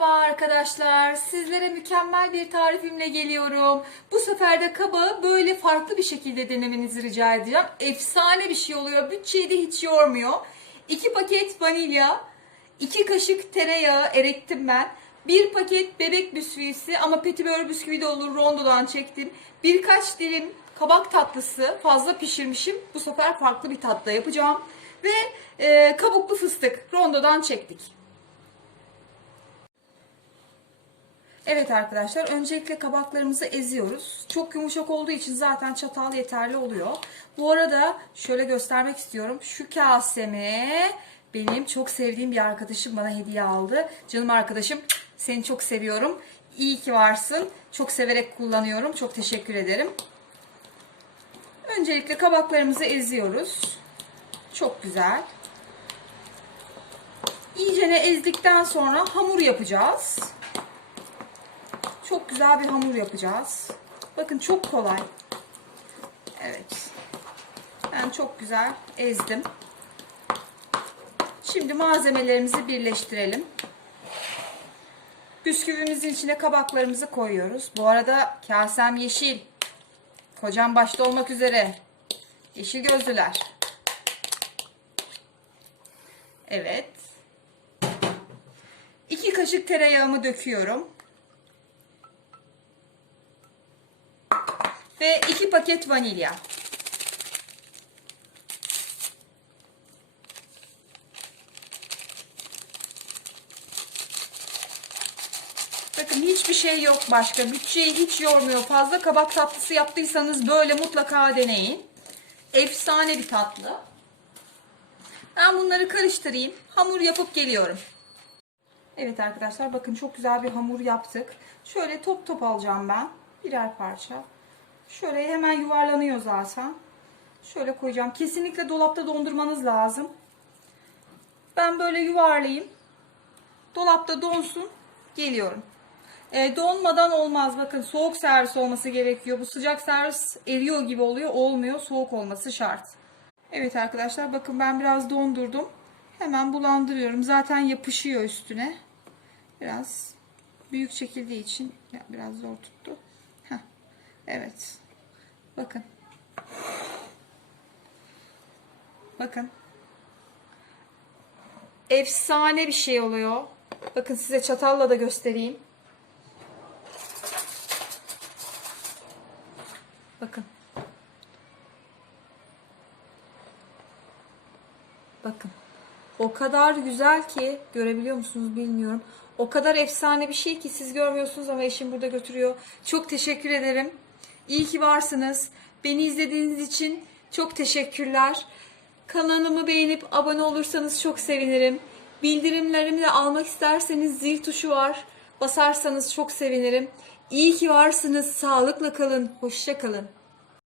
Merhaba arkadaşlar. Sizlere mükemmel bir tarifimle geliyorum. Bu sefer de kabağı böyle farklı bir şekilde denemenizi rica edeceğim. Efsane bir şey oluyor. Bütçeyi de hiç yormuyor. 2 paket vanilya, 2 kaşık tereyağı erittim ben. 1 paket bebek bisküvisi ama petibör bisküvi de olur rondodan çektim. Birkaç dilim kabak tatlısı fazla pişirmişim. Bu sefer farklı bir tatlı yapacağım. Ve e, kabuklu fıstık rondodan çektik. Evet arkadaşlar öncelikle kabaklarımızı eziyoruz. Çok yumuşak olduğu için zaten çatal yeterli oluyor. Bu arada şöyle göstermek istiyorum. Şu kasemi benim çok sevdiğim bir arkadaşım bana hediye aldı. Canım arkadaşım seni çok seviyorum. İyi ki varsın. Çok severek kullanıyorum. Çok teşekkür ederim. Öncelikle kabaklarımızı eziyoruz. Çok güzel. İyicene ezdikten sonra hamur yapacağız. Çok güzel bir hamur yapacağız. Bakın çok kolay. Evet. Ben çok güzel ezdim. Şimdi malzemelerimizi birleştirelim. Bisküvimizin içine kabaklarımızı koyuyoruz. Bu arada kasem yeşil. Kocam başta olmak üzere. Yeşil gözlüler. Evet. İki kaşık tereyağımı döküyorum. Ve 2 paket vanilya. Bakın hiçbir şey yok başka. Bütçeyi hiç yormuyor. Fazla kabak tatlısı yaptıysanız böyle mutlaka deneyin. Efsane bir tatlı. Ben bunları karıştırayım. Hamur yapıp geliyorum. Evet arkadaşlar bakın çok güzel bir hamur yaptık. Şöyle top top alacağım ben. Birer parça. Şöyle hemen yuvarlanıyor zaten. Şöyle koyacağım. Kesinlikle dolapta dondurmanız lazım. Ben böyle yuvarlayayım. Dolapta donsun. Geliyorum. E, donmadan olmaz. Bakın soğuk servis olması gerekiyor. Bu sıcak servis eriyor gibi oluyor. Olmuyor. Soğuk olması şart. Evet arkadaşlar bakın ben biraz dondurdum. Hemen bulandırıyorum. Zaten yapışıyor üstüne. Biraz büyük çekildiği için biraz zor tuttu. Evet. Bakın. Bakın. Efsane bir şey oluyor. Bakın size çatalla da göstereyim. Bakın. Bakın. O kadar güzel ki görebiliyor musunuz bilmiyorum. O kadar efsane bir şey ki siz görmüyorsunuz ama eşim burada götürüyor. Çok teşekkür ederim. İyi ki varsınız. Beni izlediğiniz için çok teşekkürler. Kanalımı beğenip abone olursanız çok sevinirim. Bildirimlerimi de almak isterseniz zil tuşu var. Basarsanız çok sevinirim. İyi ki varsınız. Sağlıkla kalın. Hoşça kalın.